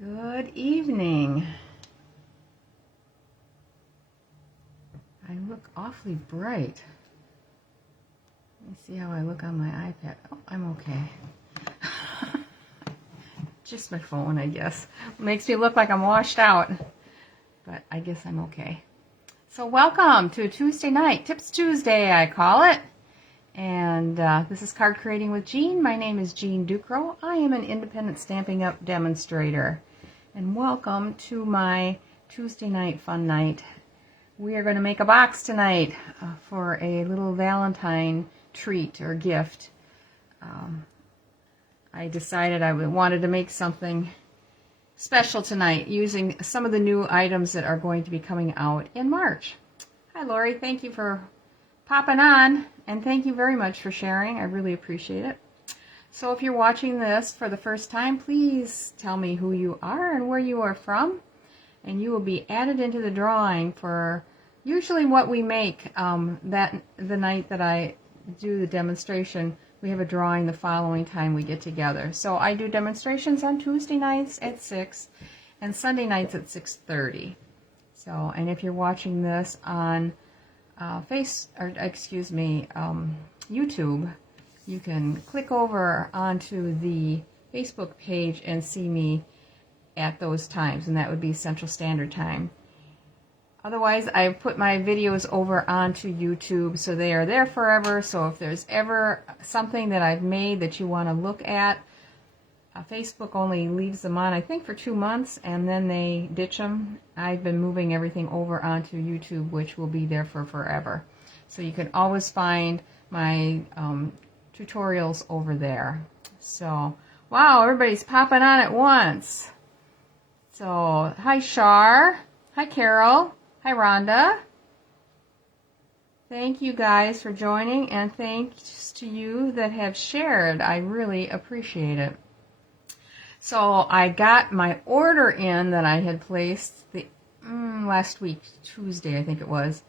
Good evening. I look awfully bright. Let me see how I look on my iPad. Oh, I'm okay. Just my phone, I guess. Makes me look like I'm washed out. But I guess I'm okay. So welcome to a Tuesday night. Tips Tuesday, I call it. And this is Card Creating with Jean. My name is Jean Ducro. I am an independent Stampin' Up! Demonstrator. And welcome to my Tuesday night fun night. We are going to make a box tonight for a little Valentine treat or gift. I decided I wanted to make something special tonight using some of the new items that are going to be coming out in March. Hi Lori, thank you for popping on, and thank you very much for sharing. I really appreciate it. So if you're watching this for the first time, please tell me who you are and where you are from, and you will be added into the drawing for usually what we make the night that I do the demonstration. We have a drawing the following time we get together. So I do demonstrations on Tuesday nights at 6 and Sunday nights at 6:30. So, and if you're watching this on YouTube, you can click over onto the Facebook page and see me at those times, and that would be Central Standard Time. Otherwise, I put my videos over onto YouTube, so they are there forever. So if there's ever something that I've made that you want to look at, Facebook only leaves them on, I think, for 2 months, and then they ditch them. I've been moving everything over onto YouTube, which will be there for forever. So you can always find my tutorials over there. So, wow, everybody's popping on at once. So, hi Shar, hi Carol, hi Rhonda. Thank you guys for joining, and thanks to you that have shared. I really appreciate it. So I got my order in that I had placed last week, Tuesday I think it was,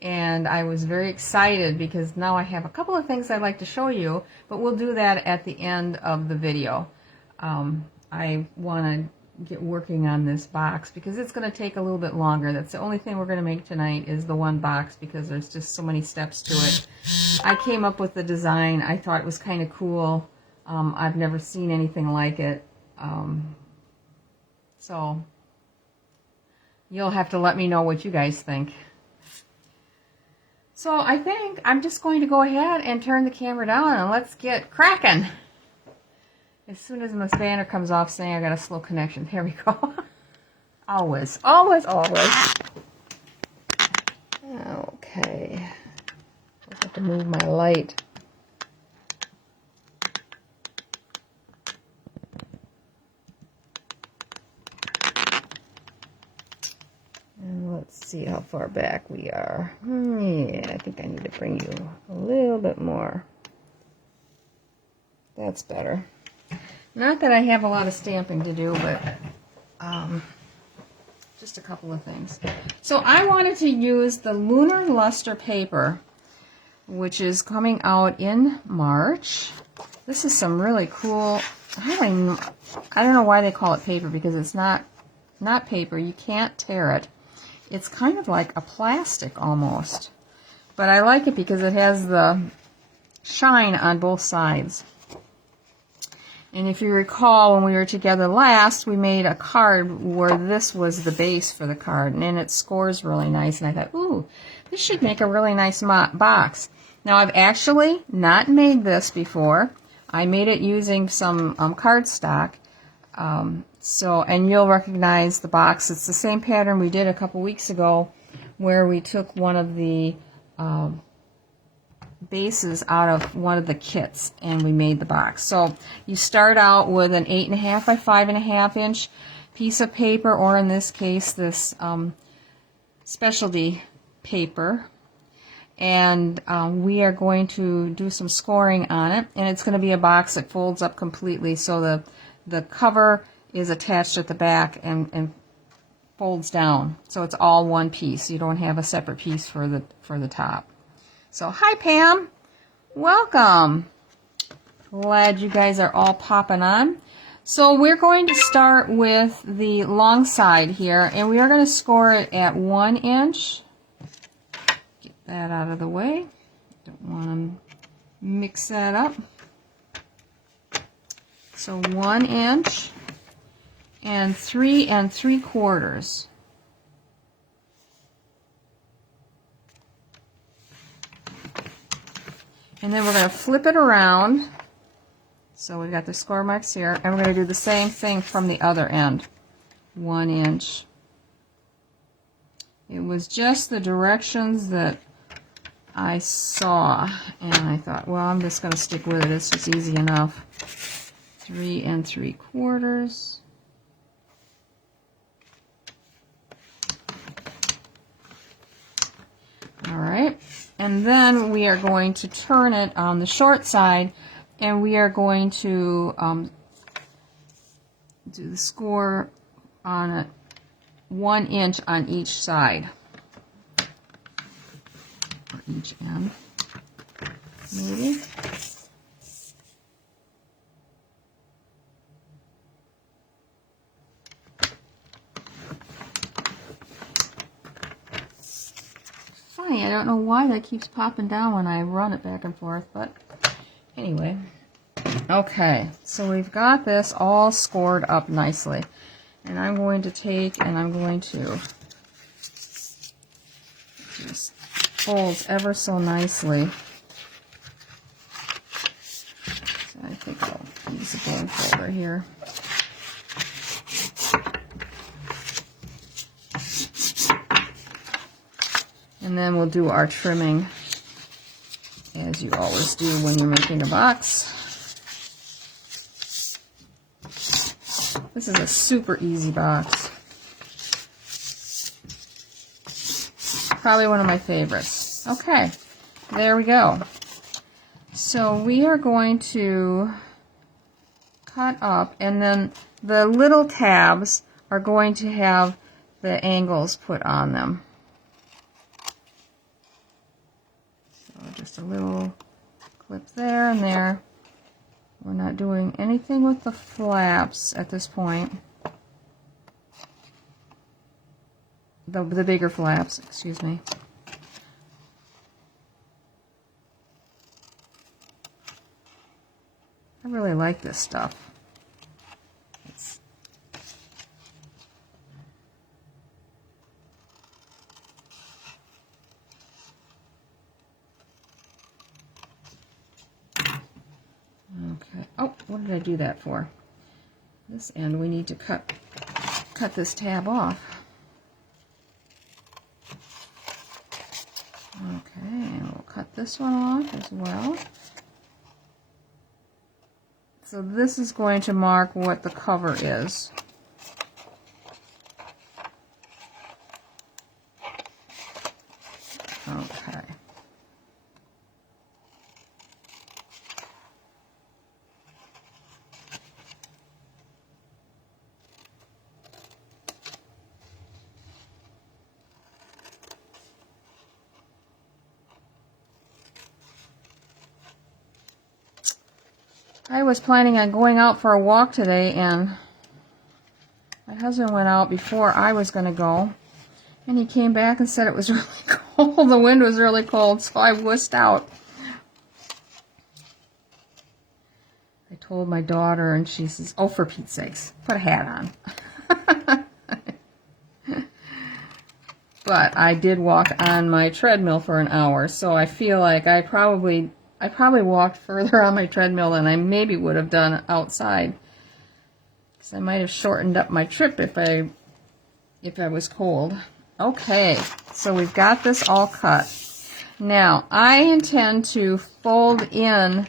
and I was very excited because now I have a couple of things I'd like to show you, but we'll do that at the end of the video. I want to get working on this box because it's going to take a little bit longer. That's the only thing we're going to make tonight is the one box because there's just so many steps to it. I came up with the design. I thought it was kind of cool. I've never seen anything like it. So you'll have to let me know what you guys think. So I think I'm just going to go ahead and turn the camera down and let's get cracking. As soon as this banner comes off saying I got a slow connection, here we go. Always, always, always. Okay. I have to move my light. Let's see how far back we are. Yeah, I think I need to bring you a little bit more. That's better. Not that I have a lot of stamping to do, but just a couple of things. So I wanted to use the Lunar Lustre Paper, which is coming out in March. This is some really cool, I don't know why they call it paper, because it's not paper. You can't tear it. It's kind of like a plastic almost. But I like it because it has the shine on both sides. And if you recall, when we were together last, we made a card where this was the base for the card. And it scores really nice. And I thought, ooh, this should make a really nice box. Now, I've actually not made this before. I made it using some cardstock. And you'll recognize the box. It's the same pattern we did a couple weeks ago where we took one of the bases out of one of the kits and we made the box. So you start out with an 8.5 by 5.5 inch piece of paper, or in this case this specialty paper, and we are going to do some scoring on it, and it's going to be a box that folds up completely, so the cover is attached at the back and folds down, so it's all one piece. You don't have a separate piece for the top. So hi Pam, welcome. Glad you guys are all popping on. So we're going to start with the long side here, and we are going to score it at 1 inch. Get that out of the way. Don't want to mix that up. So 1 inch and 3 3/4. And then we're going to flip it around. So we've got the score marks here, and we're going to do the same thing from the other end. 1 inch. It was just the directions that I saw, and I thought, well, I'm just going to stick with it. It's just easy enough. 3 3/4. All right, and then we are going to turn it on the short side, and we are going to do the score on 1 inch on each side, or each end, maybe. Funny, I don't know why that keeps popping down when I run it back and forth, but anyway. Okay, so we've got this all scored up nicely. And I'm going to take and I'm going to just fold ever so nicely. So I think I'll use a bone folder here. And then we'll do our trimming as you always do when you're making a box. This is a super easy box. Probably one of my favorites. Okay, there we go. So we are going to cut up, and then the little tabs are going to have the angles put on them. Just a little clip there and there. We're not doing anything with the flaps at this point. The bigger flaps, excuse me. I really like this stuff. Okay. Oh, what did I do that for? This end we need to cut this tab off. Okay, and we'll cut this one off as well. So this is going to mark what the cover is. Okay. I was planning on going out for a walk today, and my husband went out before I was going to go, and he came back and said it was really cold. The wind was really cold, so I wussed out. I told my daughter, and she says, oh, for Pete's sakes, put a hat on. But I did walk on my treadmill for an hour, so I feel like I probably walked further on my treadmill than I maybe would have done outside. Because I might have shortened up my trip if I was cold. Okay, so we've got this all cut. Now, I intend to fold in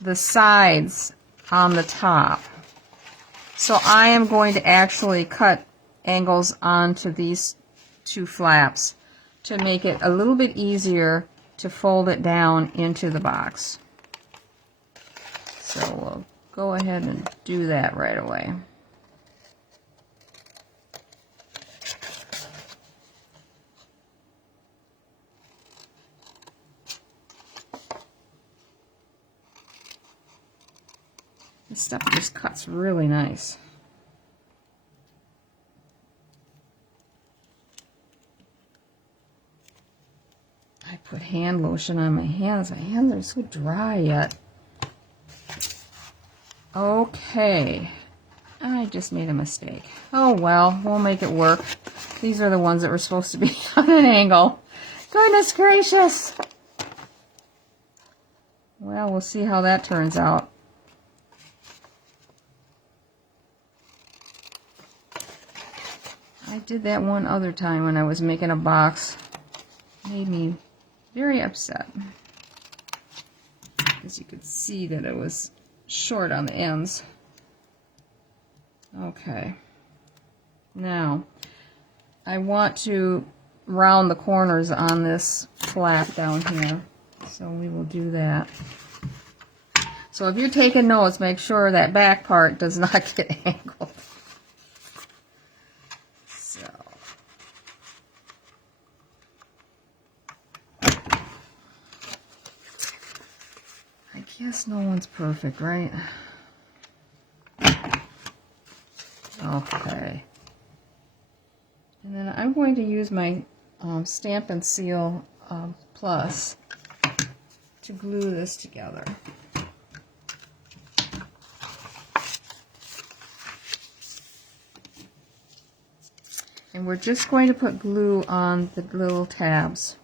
the sides on the top. So I am going to actually cut angles onto these two flaps to make it a little bit easier to fold it down into the box. So we'll go ahead and do that right away. This stuff just cuts really nice. I put hand lotion on my hands. My hands are so dry yet. Okay. I just made a mistake. Oh well, we'll make it work. These are the ones that were supposed to be on an angle. Goodness gracious! Well, we'll see how that turns out. I did that one other time when I was making a box. It made me very upset. Because you could see that it was short on the ends. Okay. Now, I want to round the corners on this flap down here. So we will do that. So if you're taking notes, make sure that back part does not get angled. So. I guess no one's perfect, right? Okay. And then I'm going to use my Stamp and Seal Plus to glue this together. And we're just going to put glue on the little tabs.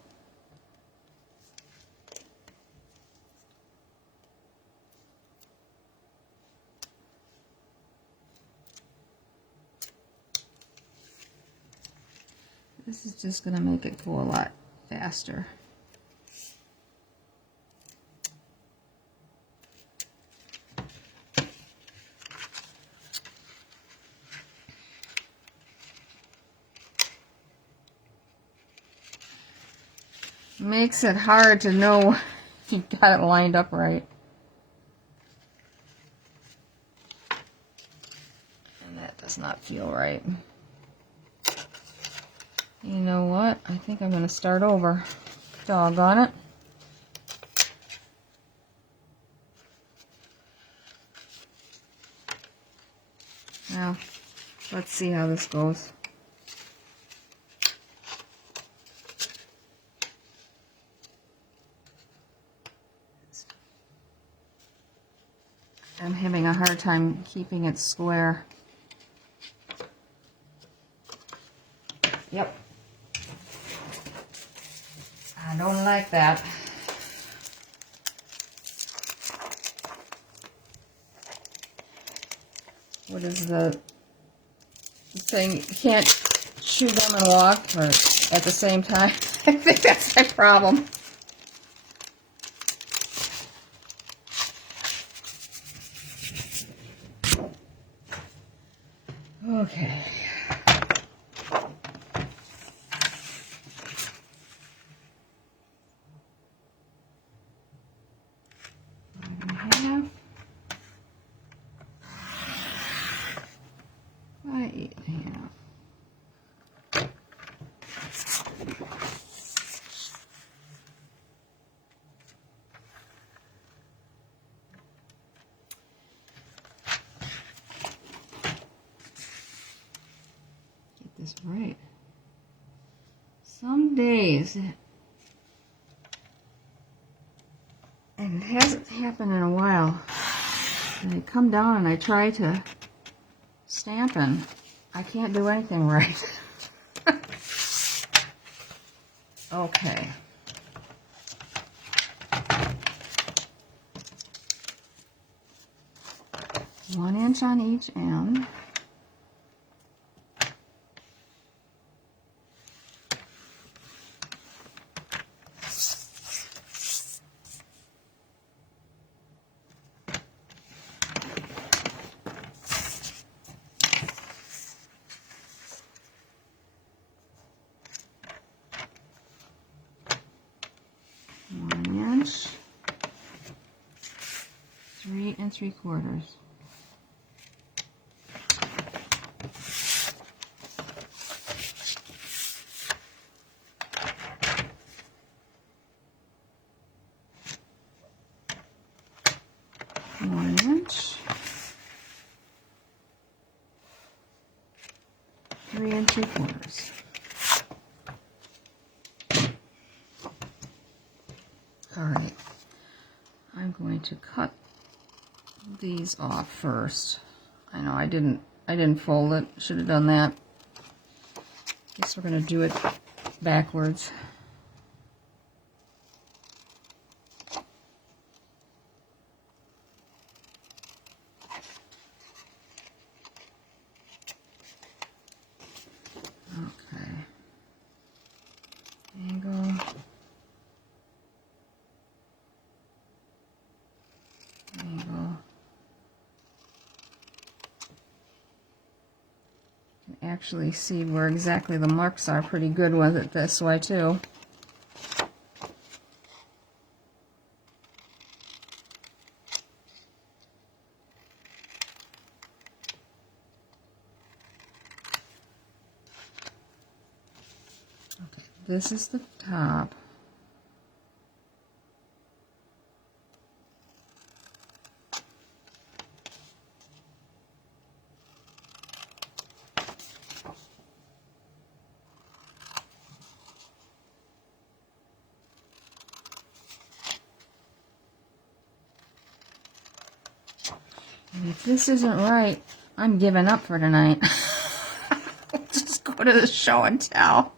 This is just going to make it go a lot faster. Makes it hard to know if you got it lined up right. And that does not feel right. You know what? I think I'm going to start over. Doggone it. Now, let's see how this goes. I'm having a hard time keeping it square. Yep. I don't like that. What is the thing? You can't chew them and walk or at the same time. I think that's my problem. Okay. This right. Some days, and it hasn't happened in a while, and I come down and I try to stamp and I can't do anything right. Okay. One inch on each end. Three and 3/4. One inch. 2 corners. All right, I'm going to cut these off first. I know I didn't fold it. Should have done that. Guess we're going to do it backwards. Okay. Angle. Angle. You can actually see where exactly the marks are pretty good with it this way too. Okay, this is the top. And if this isn't right, I'm giving up for tonight. Just go to the show and tell.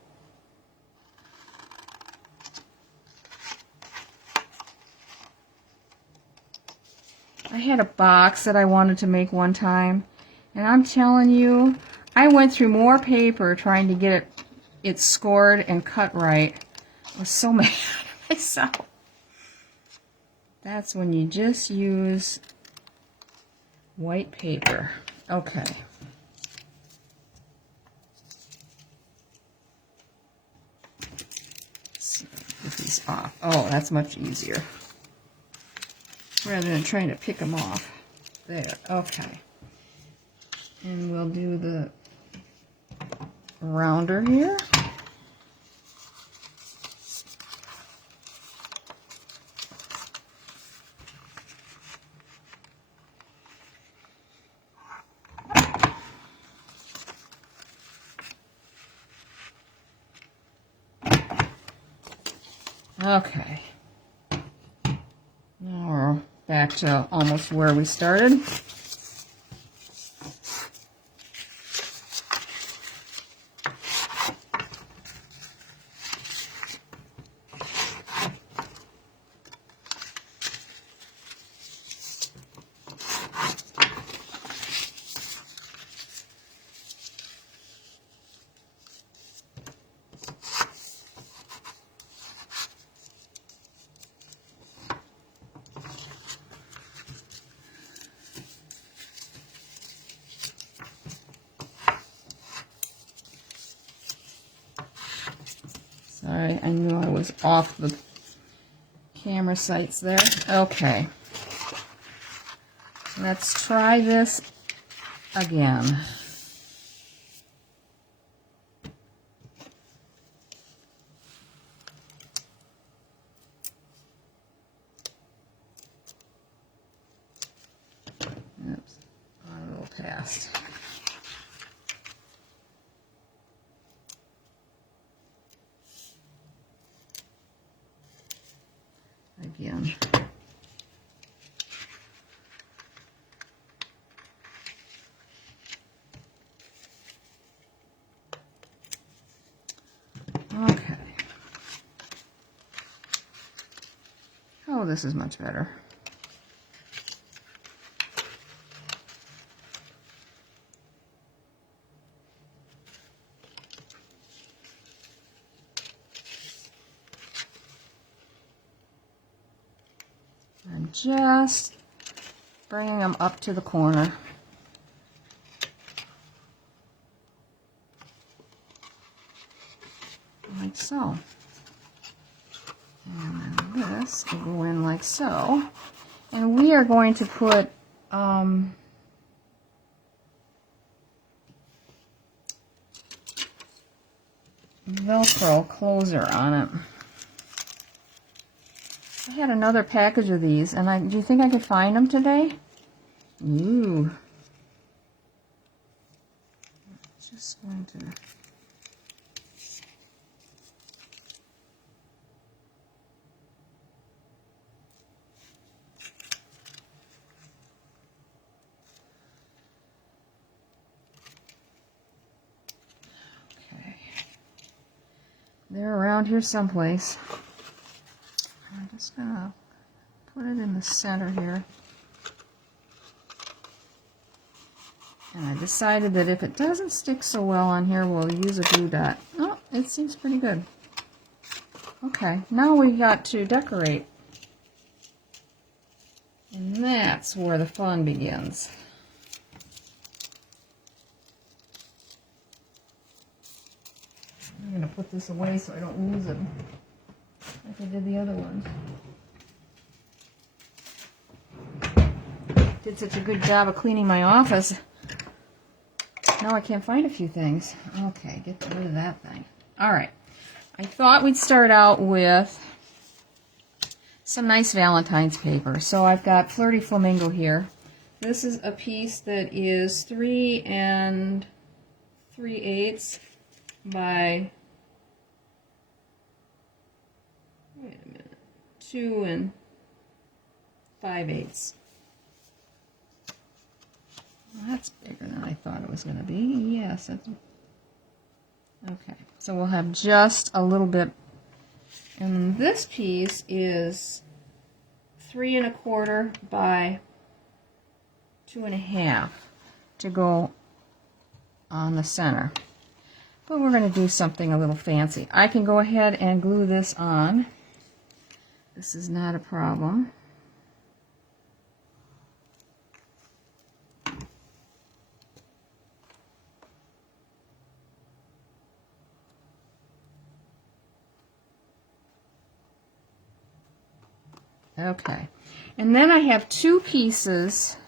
I had a box that I wanted to make one time, and I'm telling you, I went through more paper trying to get it scored and cut right. I was so mad at myself. That's when you just use white paper. Okay. Let's get these off. Oh, that's much easier. Rather than trying to pick them off. There, okay. And we'll do the rounder here. Okay. Now we're back to almost where we started. Sorry, I knew I was off the camera sights there. Okay. Let's try this again. Oops, got a little past. Again. Okay. Oh, this is much better. I'm just bringing them up to the corner. Like so. And then this will go in like so. And we are going to put Velcro closer on it. I had another package of these, and do you think I could find them today? Ooh. Just going to around here someplace. I'm just going to put it in the center here. And I decided that if it doesn't stick so well on here, we'll use a glue dot. Oh, it seems pretty good. Okay, now we got to decorate. And that's where the fun begins. I'm going to put this away so I don't lose it, like I did the other ones. Did such a good job of cleaning my office. Now I can't find a few things. Okay, get rid of that thing. All right. I thought we'd start out with some nice Valentine's paper. So I've got Flirty Flamingo here. This is a piece that is 3 3/8 by 2 5/8. Well, that's bigger than I thought it was going to be. Yes, that's okay. So we'll have just a little bit. And this piece is 3 1/4 by 2 1/2 to go on the center. But we're going to do something a little fancy. I can go ahead and glue this on. This is not a problem. Okay, and then I have 2 pieces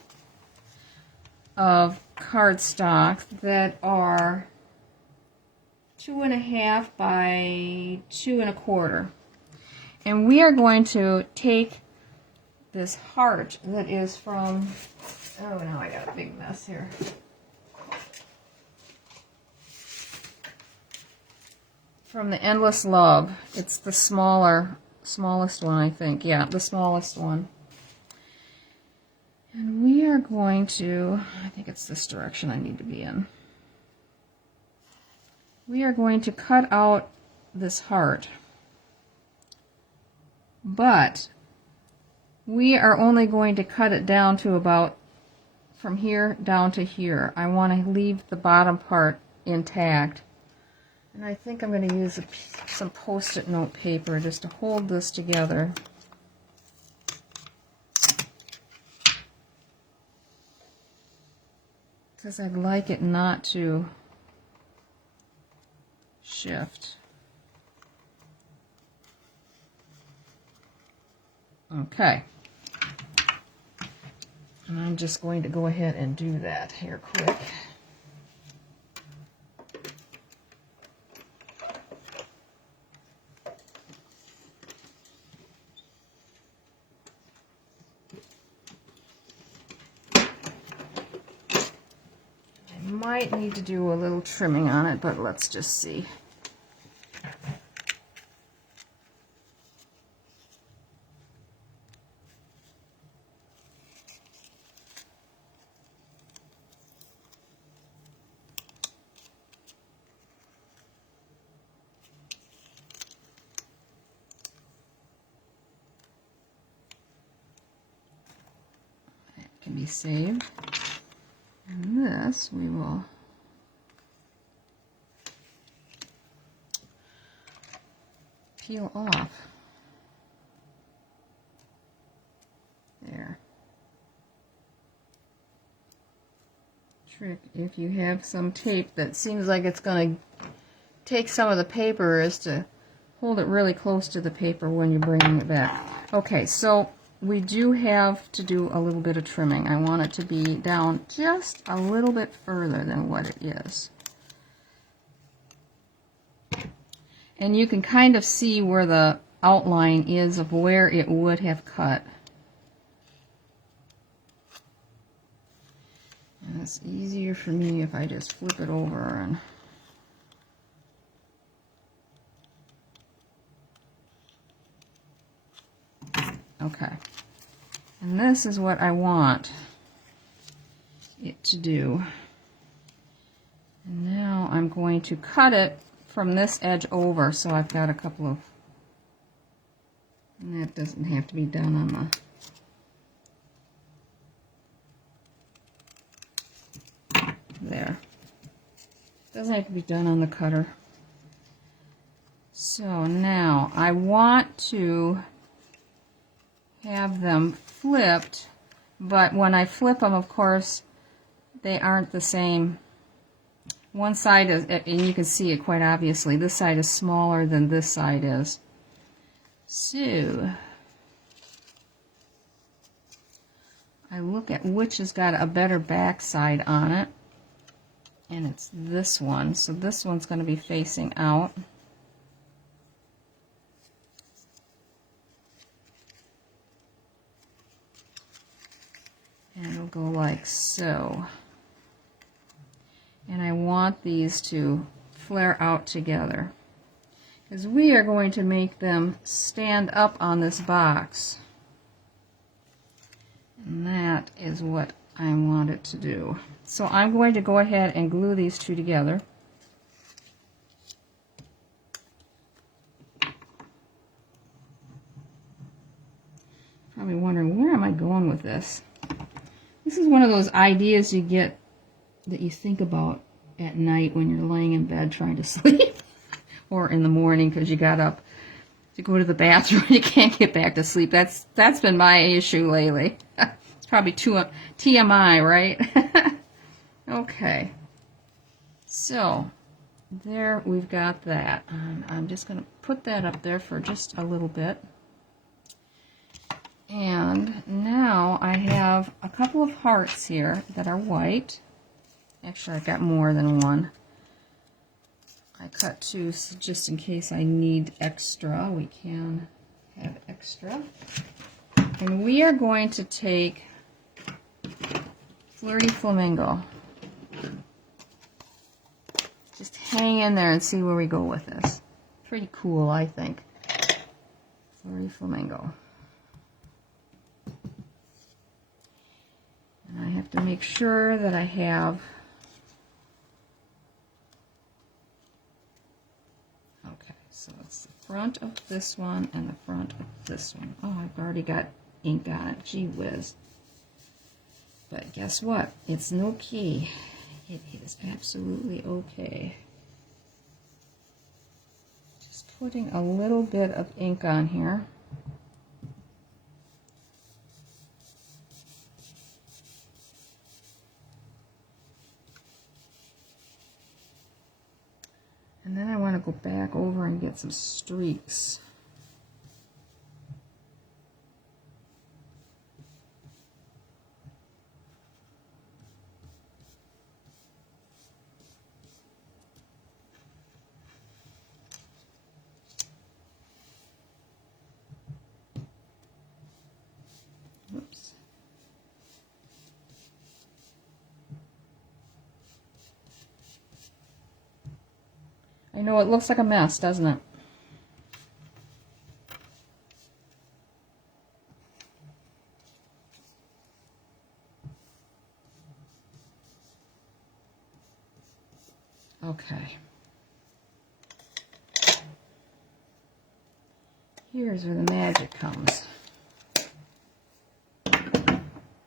of cardstock that are 2 1/2 by 2 1/4. And we are going to take this heart that is from, oh, now I got a big mess here. From the Endless Love. It's the smallest one, I think. Yeah, the smallest one. And we are going to, I think it's this direction I need to be in. We are going to cut out this heart. But we are only going to cut it down to about from here down to here. I want to leave the bottom part intact. And I think I'm going to use some Post-it note paper just to hold this together. Because I'd like it not to shift. Okay. And I'm just going to go ahead and do that here quick. Might need to do a little trimming on it, but let's just see. It can be saved. And this we will peel off. There. Trick, if you have some tape that seems like it's going to take some of the paper, is to hold it really close to the paper when you're bringing it back. Okay, so we do have to do a little bit of trimming. I want it to be down just a little bit further than what it is. And you can kind of see where the outline is of where it would have cut. And it's easier for me if I just flip it over and okay. And this is what I want it to do. And now I'm going to cut it from this edge over, so I've got a couple of, and that doesn't have to be done on the, there. Doesn't have to be done on the cutter. So now I want to have them flipped, but when I flip them, of course, they aren't the same. One side is, and you can see it quite obviously, this side is smaller than this side is. So I look at which has got a better back side on it, and it's this one. So this one's going to be facing out. And it'll go like so. And I want these to flare out together, because we are going to make them stand up on this box. And that is what I want it to do. So I'm going to go ahead and glue these two together. Probably wondering, where am I going with this? This is one of those ideas you get that you think about at night when you're laying in bed trying to sleep, or in the morning because you got up to go to the bathroom and you can't get back to sleep. That's been my issue lately. It's probably too TMI, right? Okay, so there we've got that. I'm just going to put that up there for just a little bit. And now I have a couple of hearts here that are white. Actually, I've got more than one. I cut two just in case I need extra. We can have extra. And we are going to take Flirty Flamingo. Just hang in there and see where we go with this. Pretty cool, I think. Flirty Flamingo. And I have to make sure that I have, okay, so it's the front of this one and the front of this one. Oh, I've already got ink on it. Gee whiz. But guess what? It's no key. It is absolutely okay. Just putting a little bit of ink on here. And then I want to go back over and get some streaks. Oops. I know it looks like a mess, doesn't it? Okay. Here's where the magic comes.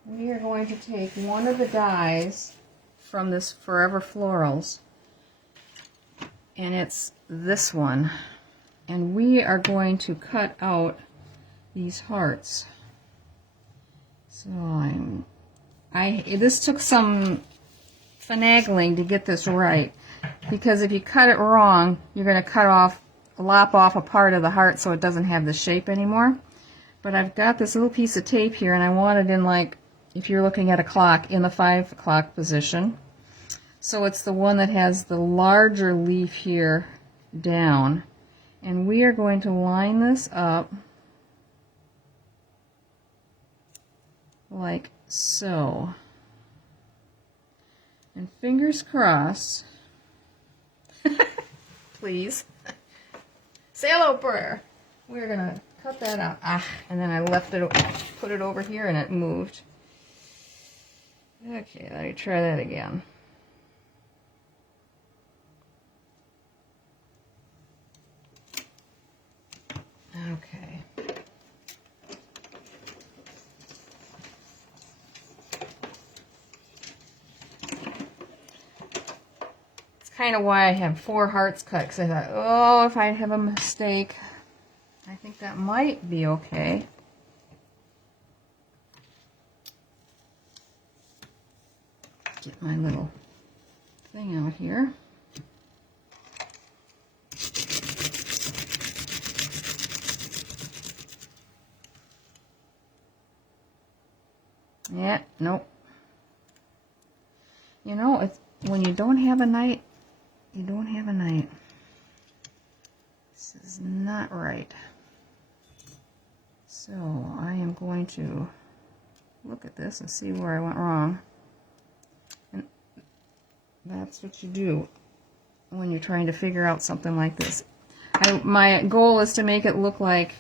We are going to take one of the dies from this Forever Florals, and it's this one, and we are going to cut out these hearts. So this took some finagling to get this right, because if you cut it wrong, you're going to lop off a part of the heart so it doesn't have the shape anymore. But I've got this little piece of tape here, and I want it in, like, if you're looking at a clock, in the 5 o'clock position. So it's the one that has the larger leaf here down. And we are going to line this up like so. And fingers crossed, please, say hello prayer. We're going to cut that out. And then I left it, put it over here and it moved. Okay, let me try that again. Okay. It's kind of why I have 4 hearts cut, because I thought, oh, if I have a mistake, I think that might be okay. Get my little thing out here. Yeah, nope. You know, it's when you don't have a night, you don't have a night. This is not right. So I am going to look at this and see where I went wrong. And that's what you do when you're trying to figure out something like this. My goal is to make it look like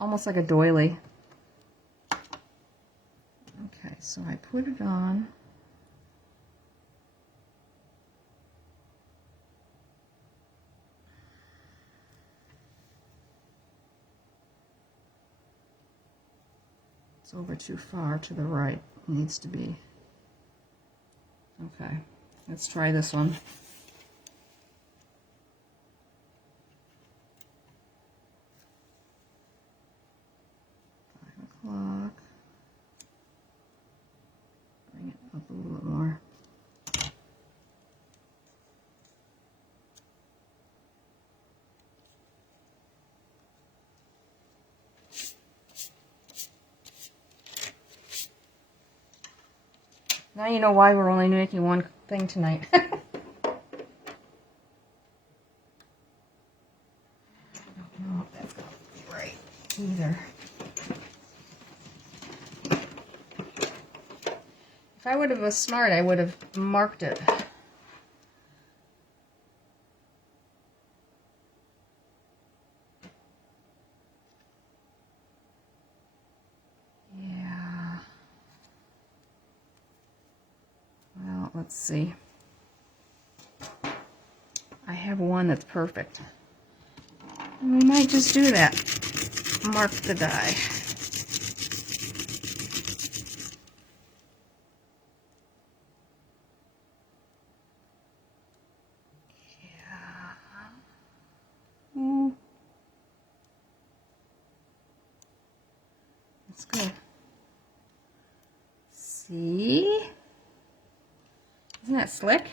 almost like a doily. Okay, so I put it on. It's over too far to the right. It needs to be. Okay, let's try this one. 5 o'clock. Bring it up a little bit more. Now you know why we're only making one thing tonight. I don't know if that's going to be right either. If I would have been smart, I would have marked it. Yeah. Well, let's see. I have one that's perfect. And we might just do that. Mark the die. That's good. See? Isn't that slick?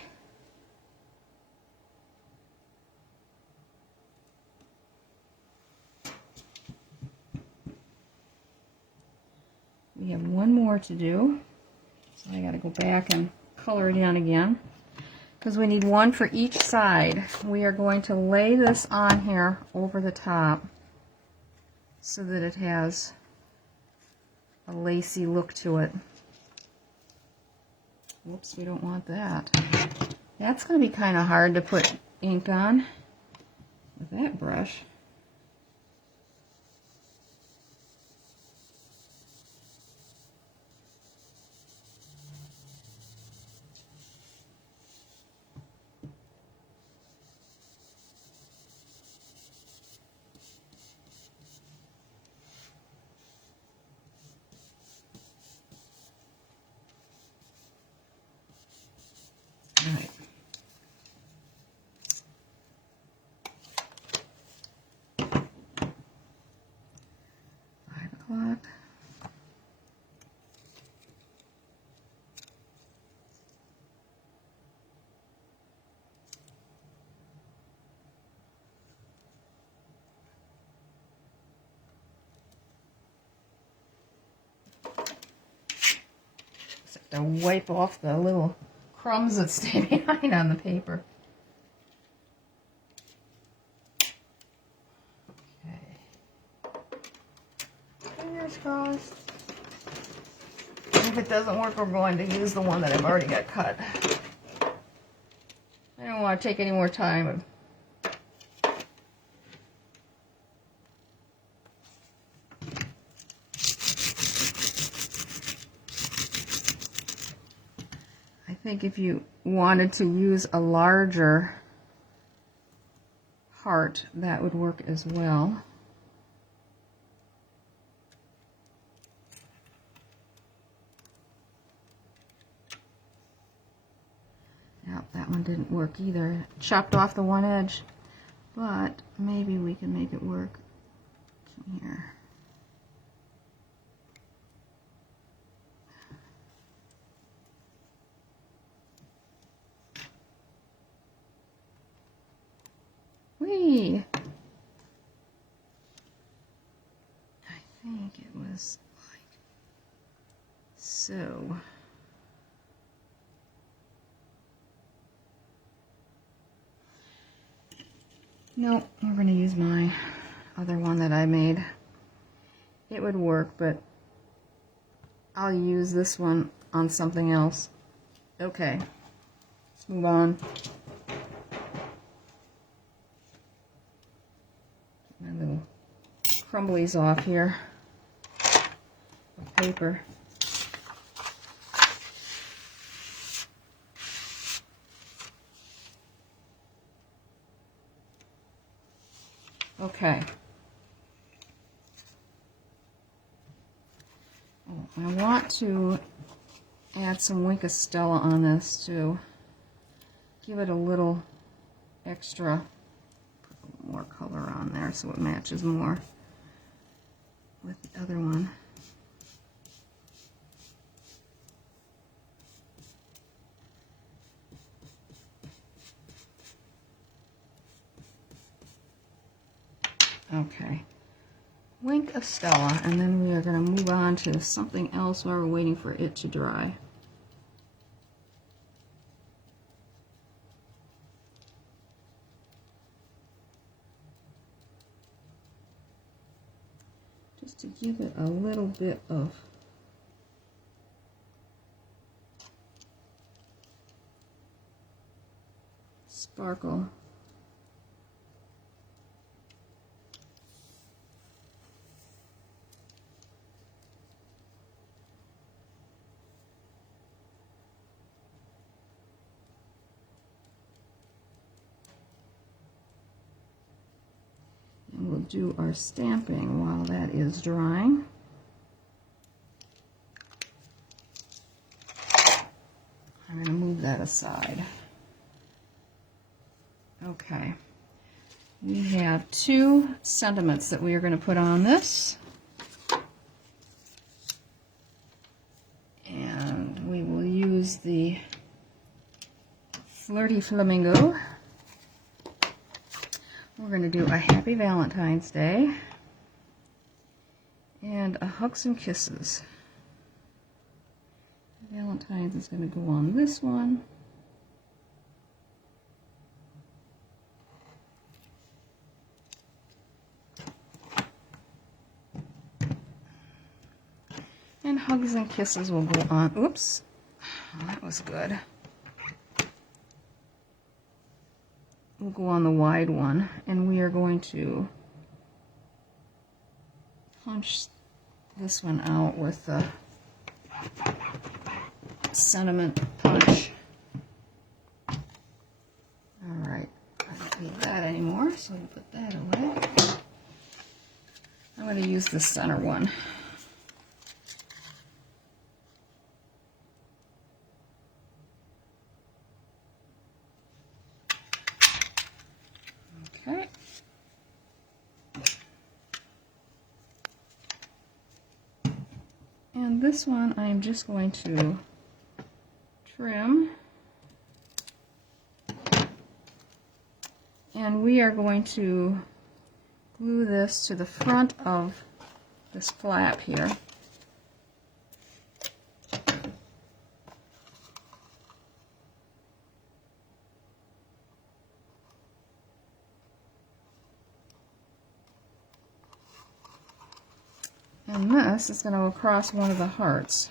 We have one more to do. So I got to go back and color it in again, because we need one for each side. We are going to lay this on here over the top so that it has a lacy look to it. Whoops, we don't want that. That's going to be kind of hard to put ink on with that brush. All right. To wipe off the little crumbs that stay behind on the paper. Okay. Fingers crossed. If it doesn't work, we're going to use the one that I've already got cut. I don't want to take any more time. I think if you wanted to use a larger heart, that would work as well. Yep, that one didn't work either. Chopped off the one edge, but maybe we can make it work here. Whee! I think it was like so. Nope, we're going to use my other one that I made. It would work, but I'll use this one on something else. Okay, let's move on. Get my little crumblies off here of paper. Okay. Oh, I want to add some Wink of Stella on this to give it a little extra, put a little more color on there so it matches more with the other one. Okay, Wink of Stella, and then we are going to move on to something else while we're waiting for it to dry. Just to give it a little bit of sparkle. And we'll do our stamping while that is drying. I'm going to move that aside. Okay. We have two sentiments that we are going to put on this. And we will use the Flirty Flamingo. We're going to do a Happy Valentine's Day and a Hugs and Kisses. Valentine's is going to go on this one. And Hugs and Kisses will go on. Oops, oh, that was good. We'll go on the wide one, and we are going to punch this one out with the sentiment punch. Alright, I don't need that anymore, so we'll put that away. I'm going to use the center one. Okay. And this one I'm just going to trim. And we are going to glue this to the front of this flap here. And this is going to go across one of the hearts.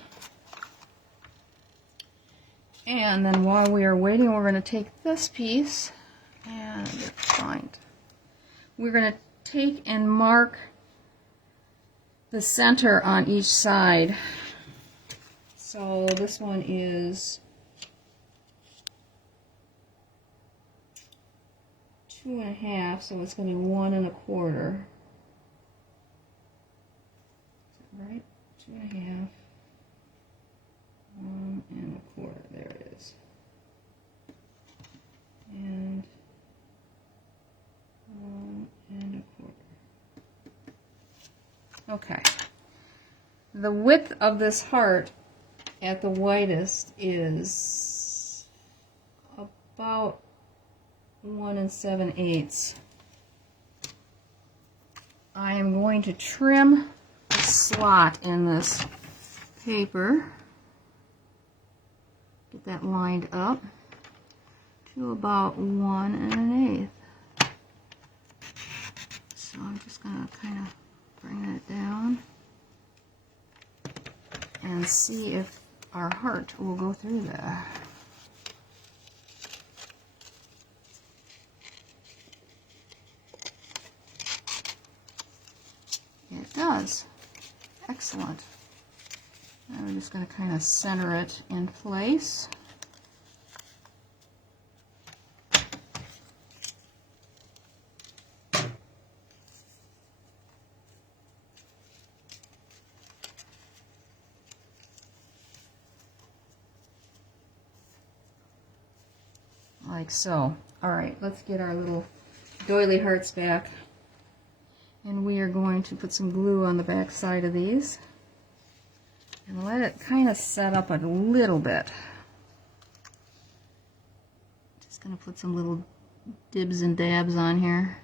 And then while we are waiting, we're going to take this piece and find. We're going to take and mark the center on each side. So this one is 2.5, so it's going to be 1 1/4. Right? 2.5. 1 1/4. There it is. Okay. The width of this heart at the widest is about 1 7/8. I am going to trim the slot in this paper. Get that lined up to about 1 1/8. So I'm just going to kind of bring that down and see if our heart will go through there. It does. Excellent. Now we're just going to kind of center it in place. Like so. Alright, let's get our little doily hearts back. And we are going to put some glue on the back side of these and let it kind of set up a little bit. Just going to put some little dibs and dabs on here.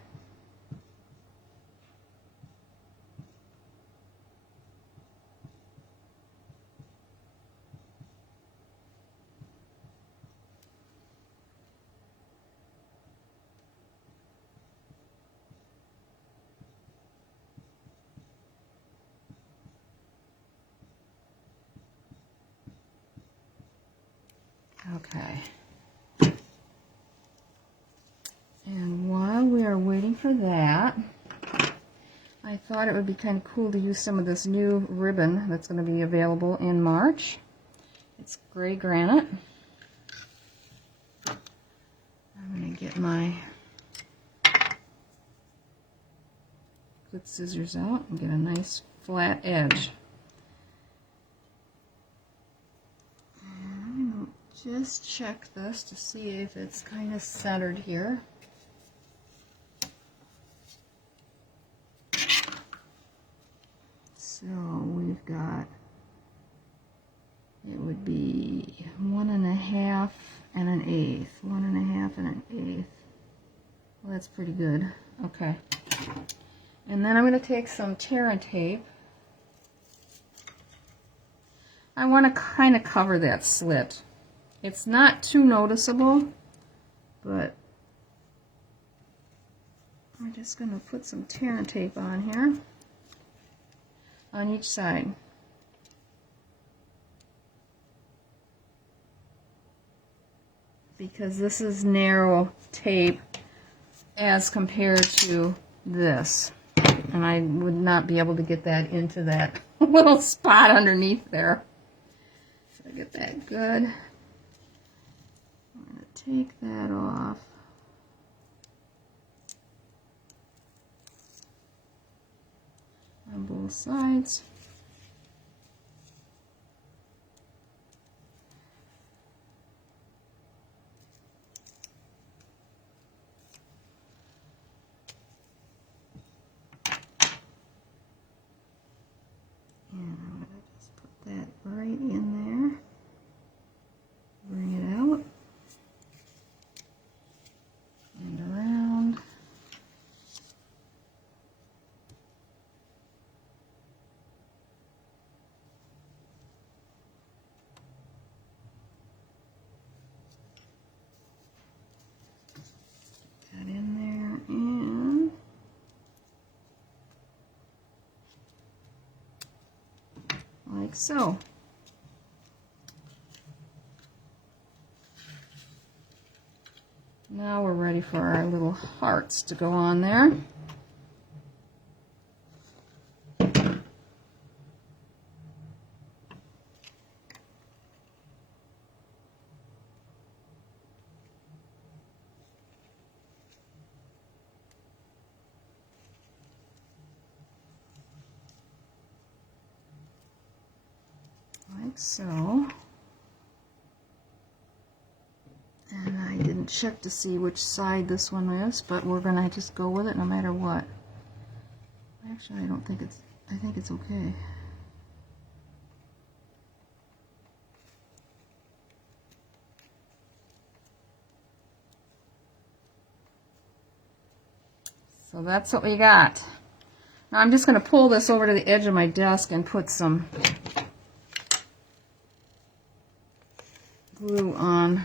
Okay. And while we are waiting for that, I thought it would be kind of cool to use some of this new ribbon that's going to be available in March. It's gray granite. I'm going to get my good scissors out and get a nice flat edge. Just check this to see if it's kind of centered here. So we've got, it would be 1 1/2 and 1/8. 1 1/2 and 1/8. Well, that's pretty good. Okay. And then I'm going to take some tear and tape. I want to kind of cover that slit. It's not too noticeable, but I'm just going to put some tear and tape on here on each side. Because this is narrow tape as compared to this. And I would not be able to get that into that little spot underneath there. So I get that good. Take that off. On both sides. And I'm going to just put that right in there. Bring it out. And around. Put that in there and like so. Now we're ready for our little hearts to go on there. Like so. And I didn't check to see which side this one is, but we're going to just go with it no matter what. Actually, I don't think it's I think it's okay. So that's what we got. Now I'm just going to pull this over to the edge of my desk and put some glue on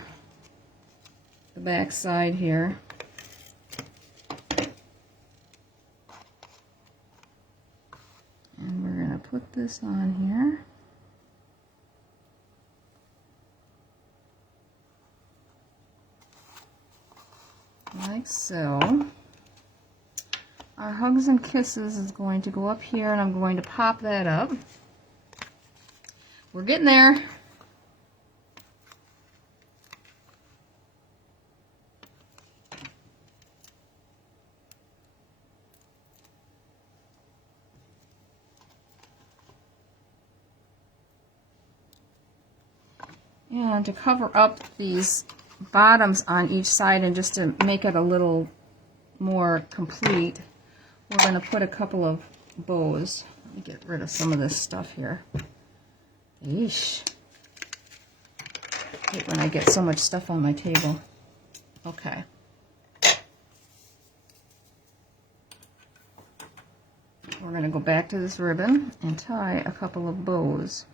the back side here. And we're going to put this on here. Like so. Our Hugs and Kisses is going to go up here, and I'm going to pop that up. We're getting there. And to cover up these bottoms on each side and just to make it a little more complete, we're going to put a couple of bows. Let me get rid of some of this stuff here. Eesh. I hate when I get so much stuff on my table. Okay. We're going to go back to this ribbon and tie a couple of bows.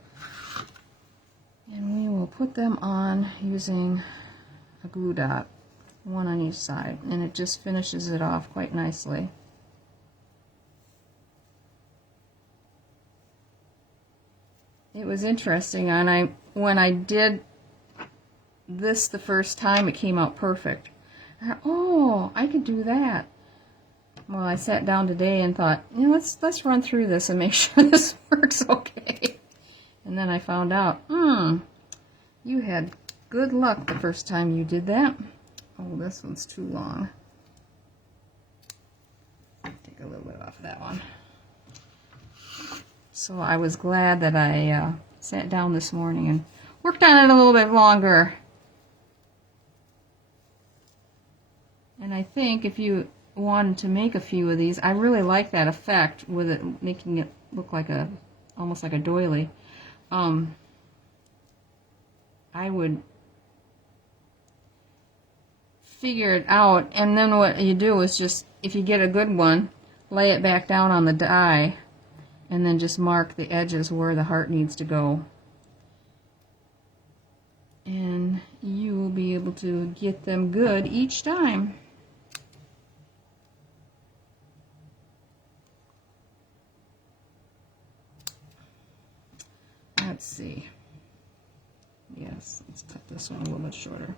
And we will put them on using a glue dot, one on each side, and it just finishes it off quite nicely. It was interesting, and when I did this the first time, it came out perfect. Oh, I could do that. Well, I sat down today and thought, you know, let's run through this and make sure this works okay. And then I found out, you had good luck the first time you did that. Oh, this one's too long. Take a little bit off of that one. So I was glad that I sat down this morning and worked on it a little bit longer. And I think if you wanted to make a few of these, I really like that effect with it making it look like almost like a doily. I would figure it out, and then what you do is just, if you get a good one, lay it back down on the die, and then just mark the edges where the heart needs to go. And you will be able to get them good each time. Let's see. Yes, let's cut this one a little bit shorter.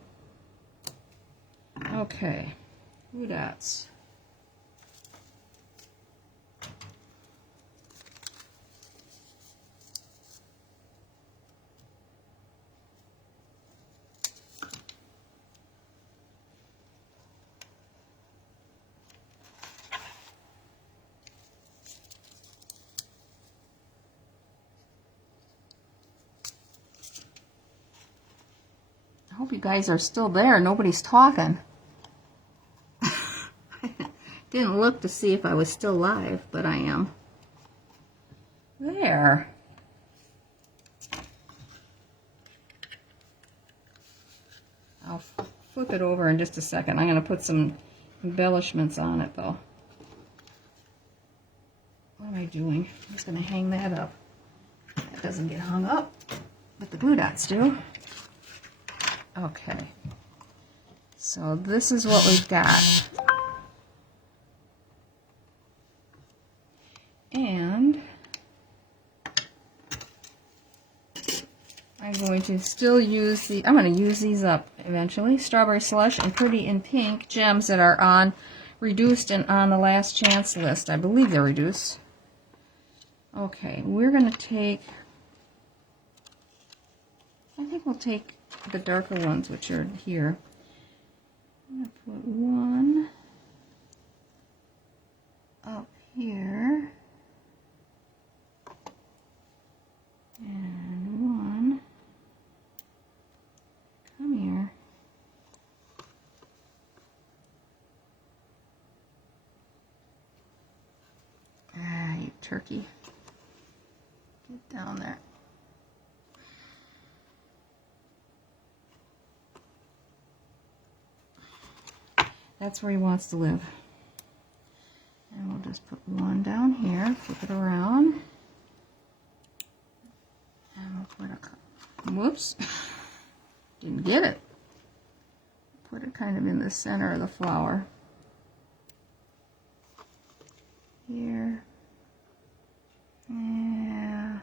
Okay, glue dots. I hope you guys are still there. Nobody's talking. Didn't look to see if I was still live, but I am. There. I'll flip it over in just a second. I'm going to put some embellishments on it, though. What am I doing? I'm just going to hang that up. That doesn't get hung up, but the glue dots do. Okay. So this is what we've got. And I'm going to still use I'm going to use these up eventually. Strawberry Slush and Pretty in Pink gems that are on reduced and on the last chance list. I believe they're reduced. Okay, we're going to take, I think we'll take the darker ones, which are here. I'm going to put one up here. And one, come here. Ah, you turkey. down there. That's where he wants to live. And we'll just put one down here, flip it around. And we'll put a, whoops, didn't get it. Put it kind of in the center of the flower. Here. Yeah.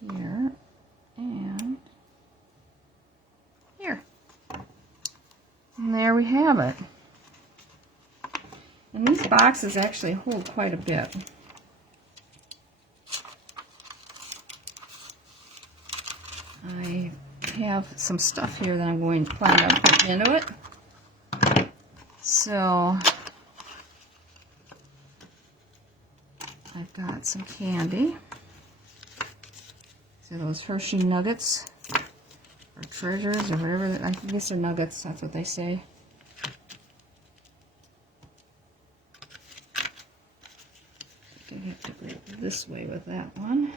Here. And here. And there we have it. And these boxes actually hold quite a bit. I have some stuff here that I'm going to plan on putting into it. So I've got some candy. So those Hershey nuggets or treasures or whatever, I guess they're nuggets, that's what they say. I have to go this way with that one.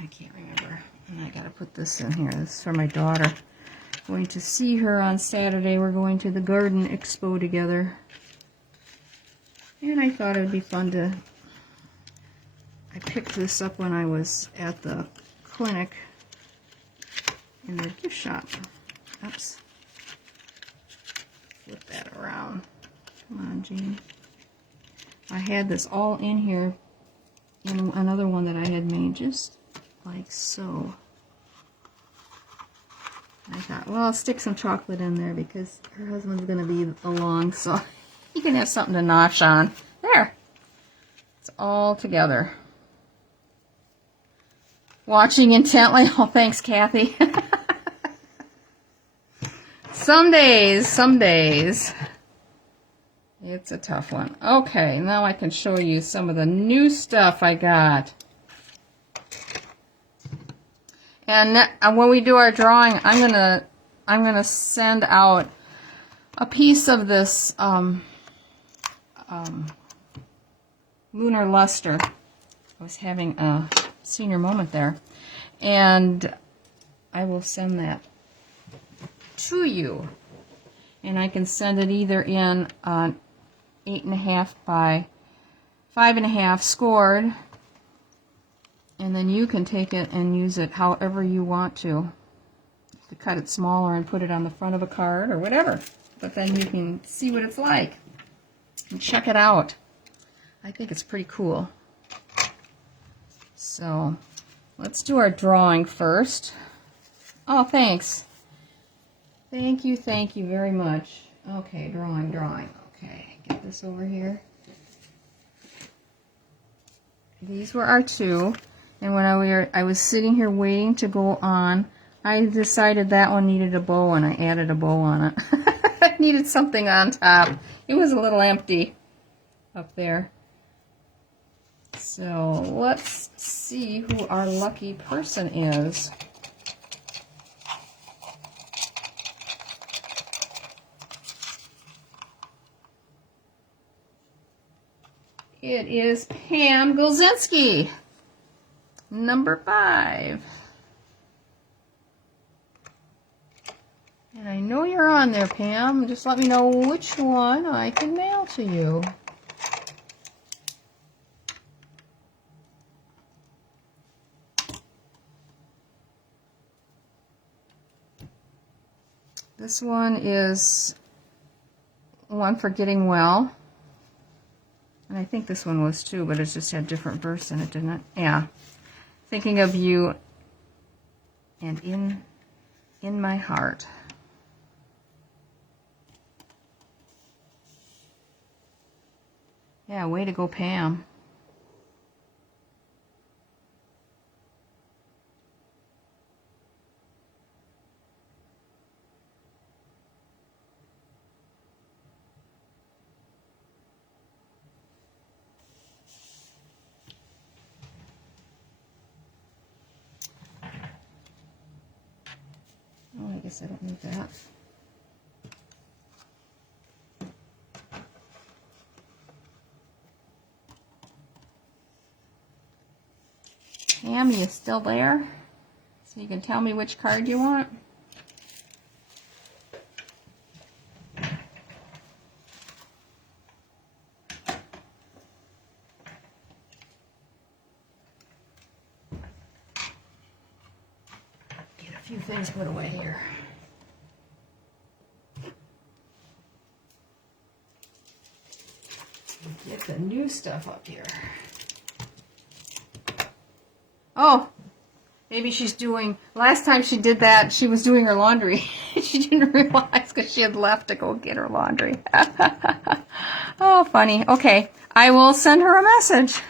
I can't remember. And I gotta put this in here. This is for my daughter. Going to see her on Saturday. We're going to the garden expo together. And I thought it would be fun to... I picked this up when I was at the clinic in the gift shop. Oops. Flip that around. Come on, Jean. I had this all in here in another one that I had made, just like so. I thought, well, I'll stick some chocolate in there because her husband's going to be along, so he can have something to nosh on. There. It's all together. Watching intently. Oh, thanks, Kathy. Some days. It's a tough one. Okay, now I can show you some of the new stuff I got. And when we do our drawing, I'm gonna send out a piece of this Lunar Lustre. I was having a senior moment there, and I will send that to you. And I can send it either in 8.5 by 5.5 scored. And then you can take it and use it however you want to. You could cut it smaller and put it on the front of a card or whatever. But then you can see what it's like and check it out. I think it's pretty cool. So let's do our drawing first. Oh, thanks. Thank you very much. Okay, drawing. Okay, get this over here. These were our two. And when I was sitting here waiting to go on, I decided that one needed a bow, and I added a bow on it. I needed something on top. It was a little empty up there. So let's see who our lucky person is. It is Pam Golzinski. Number 5. And I know you're on there, Pam. Just let me know which one I can mail to you. This one is one for getting well. And I think this one was too, but it just had different verse in it, didn't it? Yeah. Thinking of you and in my heart. Yeah, way to go, Pam. Oh, I guess I don't need that. Pam, you still there? So you can tell me which card you want. Get a few things put away here. Get the new stuff up here. Oh, maybe she's doing, last time she did that, she was doing her laundry. She didn't realize because she had left to go get her laundry. Oh, funny. Okay, I will send her a message.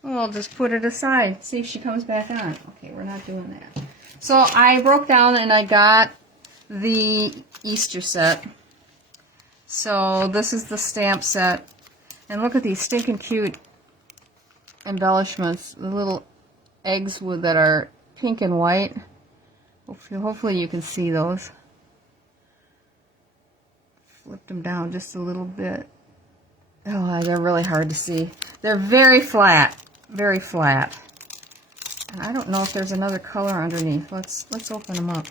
Well, I'll just put it aside, see if she comes back on. Okay, we're not doing that. So I broke down and I got the Easter set. So this is the stamp set. And look at these stinking cute embellishments. The little eggs that are pink and white. Hopefully you can see those. Flipped them down just a little bit. Oh, they're really hard to see. They're very flat. Very flat. And I don't know if there's another color underneath. Let's open them up.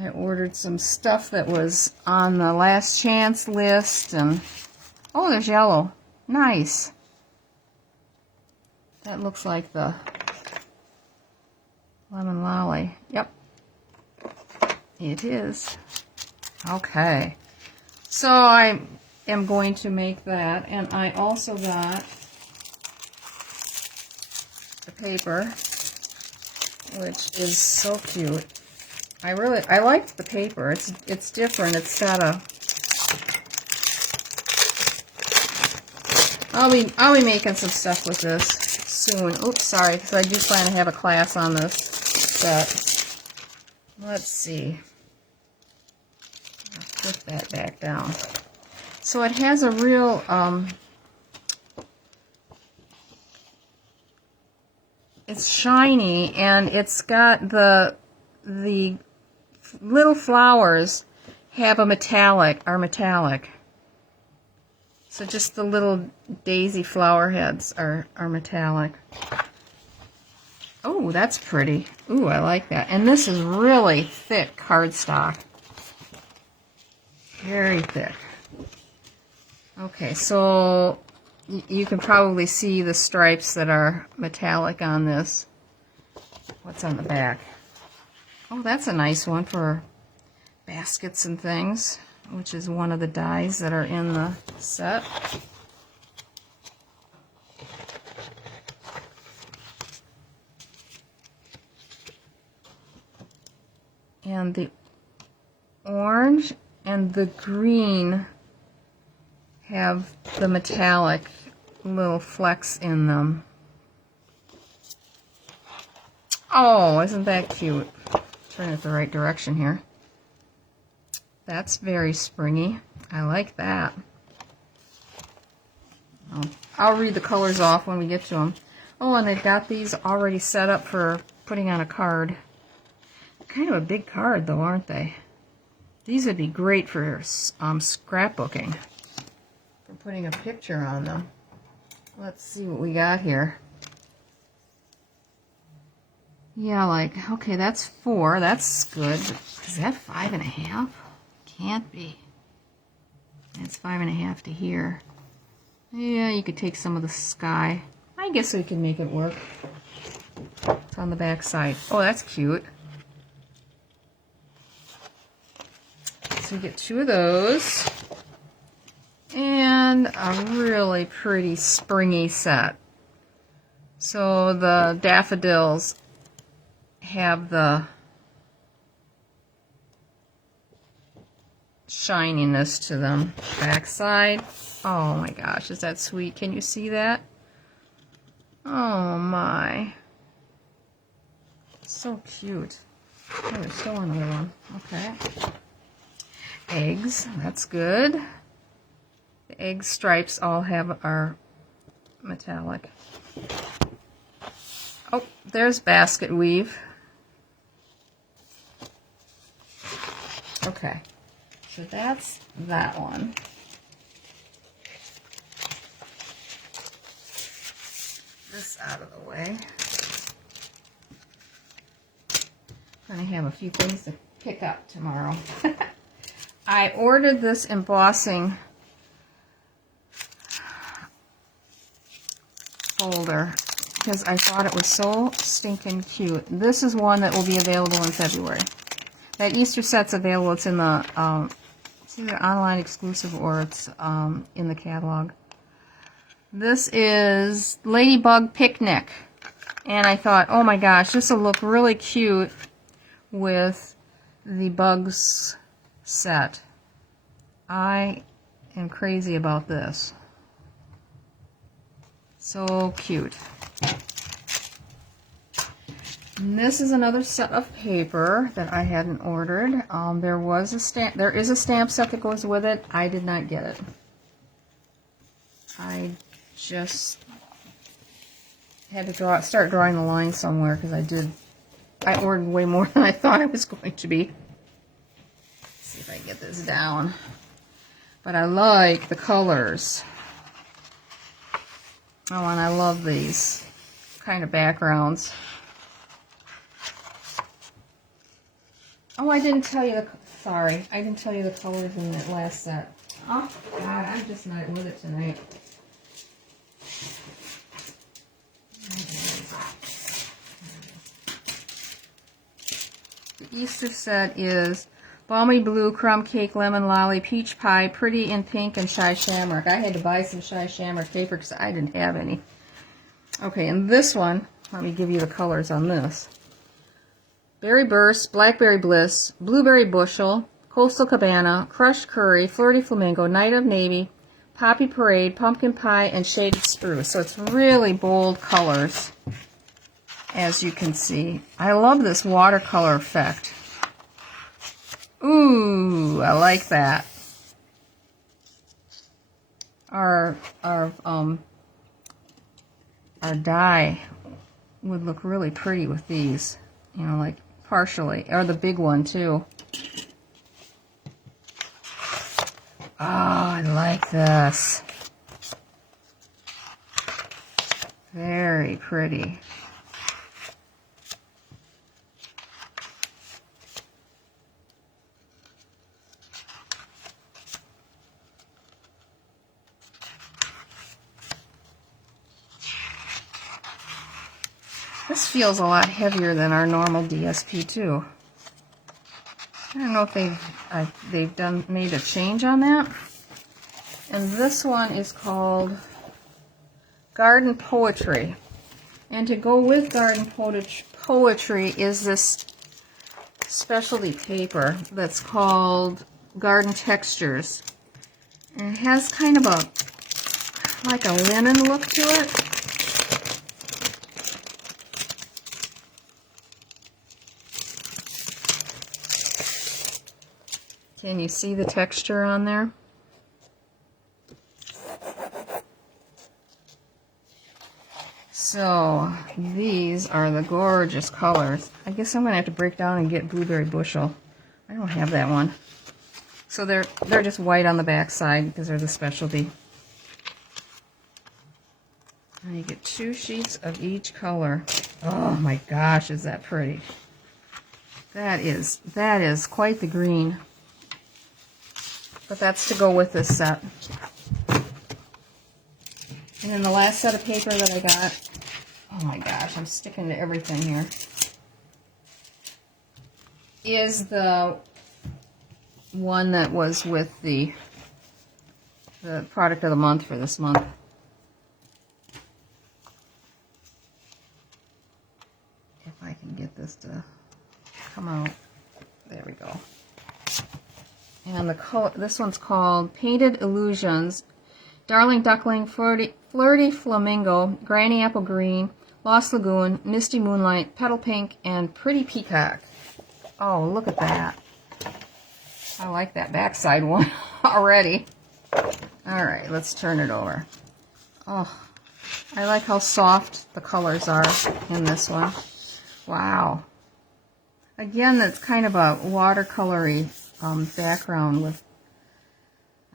I ordered some stuff that was on the last chance list, and oh, there's yellow. Nice. That looks like the lemon lolly. Yep. It is. Okay. So I am going to make that, and I also got the paper, which is so cute. I liked the paper. It's different. It's got a. I'll be making some stuff with this soon. Oops, sorry, because I do plan to have a class on this set. Let's see. I'll put that back down. So it has a real it's shiny, and it's got the little flowers have are metallic. So just the little daisy flower heads are metallic. Oh, that's pretty. Ooh, I like that. And this is really thick cardstock. Very thick. Okay, so you can probably see the stripes that are metallic on this. What's on the back? Oh, that's a nice one for baskets and things, which is one of the dies that are in the set. And the orange and the green have the metallic little flecks in them. Oh, isn't that cute? Turn it the right direction here. That's very springy. I like that. I'll read the colors off when we get to them. Oh, and they've got these already set up for putting on a card. Kind of a big card, though, aren't they? These would be great for scrapbooking. For putting a picture on them. Let's see what we got here. Yeah, like, okay, that's 4. That's good. Is that 5.5? Can't be. That's 5.5 to here. Yeah, you could take some of the sky. I guess we can make it work. It's on the back side. Oh, that's cute. So we get 2 of those. And a really pretty springy set. So the daffodils have the shininess to them. Backside. Oh my gosh, is that sweet? Can you see that? Oh my. So cute. Oh, there's still another one. Okay. Eggs. That's good. The egg stripes all are metallic. Oh, there's basket weave. Okay, so that's that one. This out of the way. I'm going to have a few things to pick up tomorrow. I ordered this embossing folder because I thought it was so stinking cute. This is one that will be available in February. That Easter set's available. It's in the it's either online exclusive or it's in the catalog. This is Ladybug Picnic, and I thought, oh my gosh, this will look really cute with the bugs set. I am crazy about this. So cute. And this is another set of paper that I hadn't ordered. There is a stamp set that goes with it. I did not get it. I just had to start drawing the line somewhere because I ordered way more than I thought I was going to be. Let's see if I can get this down. But I like the colors. Oh, and I love these kind of backgrounds. Oh, I didn't tell you sorry, I didn't tell you the colors in that last set. Oh, God, I'm just not with it tonight. The Easter set is Balmy Blue, Crumb Cake, Lemon Lolly, Peach Pie, Pretty in Pink, and Shy Shamrock. I had to buy some Shy Shamrock paper because I didn't have any. Okay, and this one, let me give you the colors on this. Berry Burst, Blackberry Bliss, Blueberry Bushel, Coastal Cabana, Crushed Curry, Flirty Flamingo, Night of Navy, Poppy Parade, Pumpkin Pie, and Shaded Spruce. So it's really bold colors, as you can see. I love this watercolor effect. Ooh, I like that. Our die would look really pretty with these, you know, like partially, or the big one too. Oh, I like this. Very pretty. This feels a lot heavier than our normal DSP too. I don't know if they've made a change on that. And this one is called Garden Poetry. And to go with Garden Poetry is this specialty paper that's called Garden Textures. And it has kind of like a linen look to it. Can you see the texture on there? So these are the gorgeous colors. I guess I'm going to have to break down and get Blueberry Bushel. I don't have that one. So they're just white on the back side because they're the specialty. And you get 2 sheets of each color. Oh my gosh, is that pretty. That is quite the green. But that's to go with this set. And then the last set of paper that I got, oh my gosh, I'm sticking to everything here, is the one that was with the product of the month for this month. If I can get this to come out. There we go. And the color, this one's called Painted Illusions, Darling Duckling, Flirty Flamingo, Granny Apple Green, Lost Lagoon, Misty Moonlight, Petal Pink, and Pretty Peacock. Oh, look at that. I like that backside one already. Alright, let's turn it over. Oh, I like how soft the colors are in this one. Wow. Again, that's kind of a watercolory background with,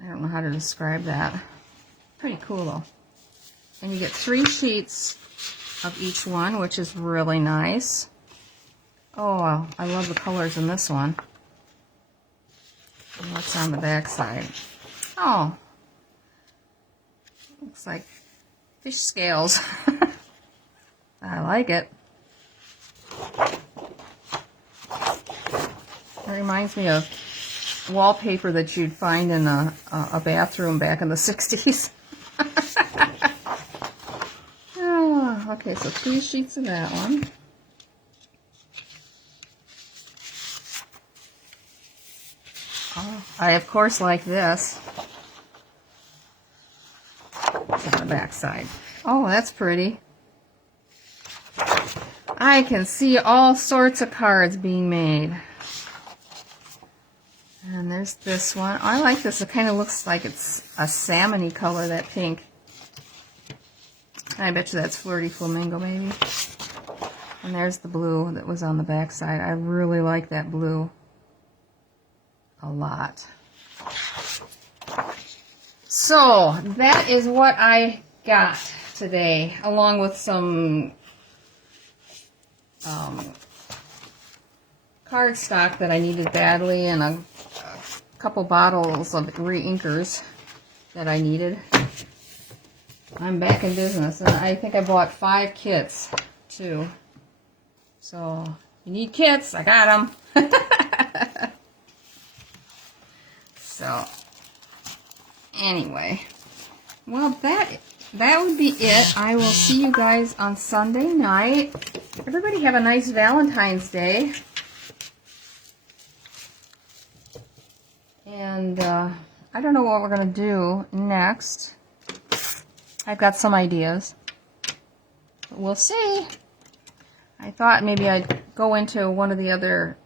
I don't know how to describe that. Pretty cool though. And you get 3 sheets of each one, which is really nice. Oh, I love the colors in this one. And what's on the back side? Oh, looks like fish scales. I like it. It reminds me of wallpaper that you'd find in a bathroom back in the 60s. Oh, okay, so 3 sheets of that one. Oh, I, of course, like this. It's on the back side. Oh, that's pretty. I can see all sorts of cards being made. And there's this one. I like this. It kind of looks like it's a salmon-y color, that pink. I bet you that's Flirty Flamingo, maybe. And there's the blue that was on the back side. I really like that blue a lot. So, that is what I got today, along with some cardstock that I needed badly, and a couple bottles of re-inkers that I needed. I'm back in business, and I think I bought 5 kits too. So, you need kits, I got them. So, anyway, well, that would be it. I will see you guys on Sunday night. Everybody have a nice Valentine's Day. And I don't know what we're going to do next. I've got some ideas. But we'll see. I thought maybe I'd go into one of the other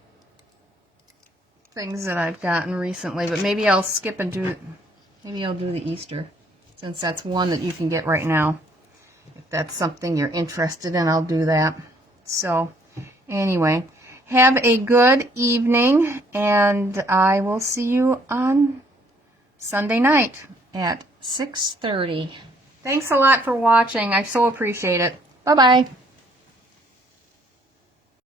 things that I've gotten recently, but maybe I'll skip and do, maybe I'll do the Easter, since that's one that you can get right now. If that's something you're interested in, I'll do that. So, anyway, have a good evening, and I will see you on Sunday night at 6:30. Thanks a lot for watching. I so appreciate it. Bye-bye.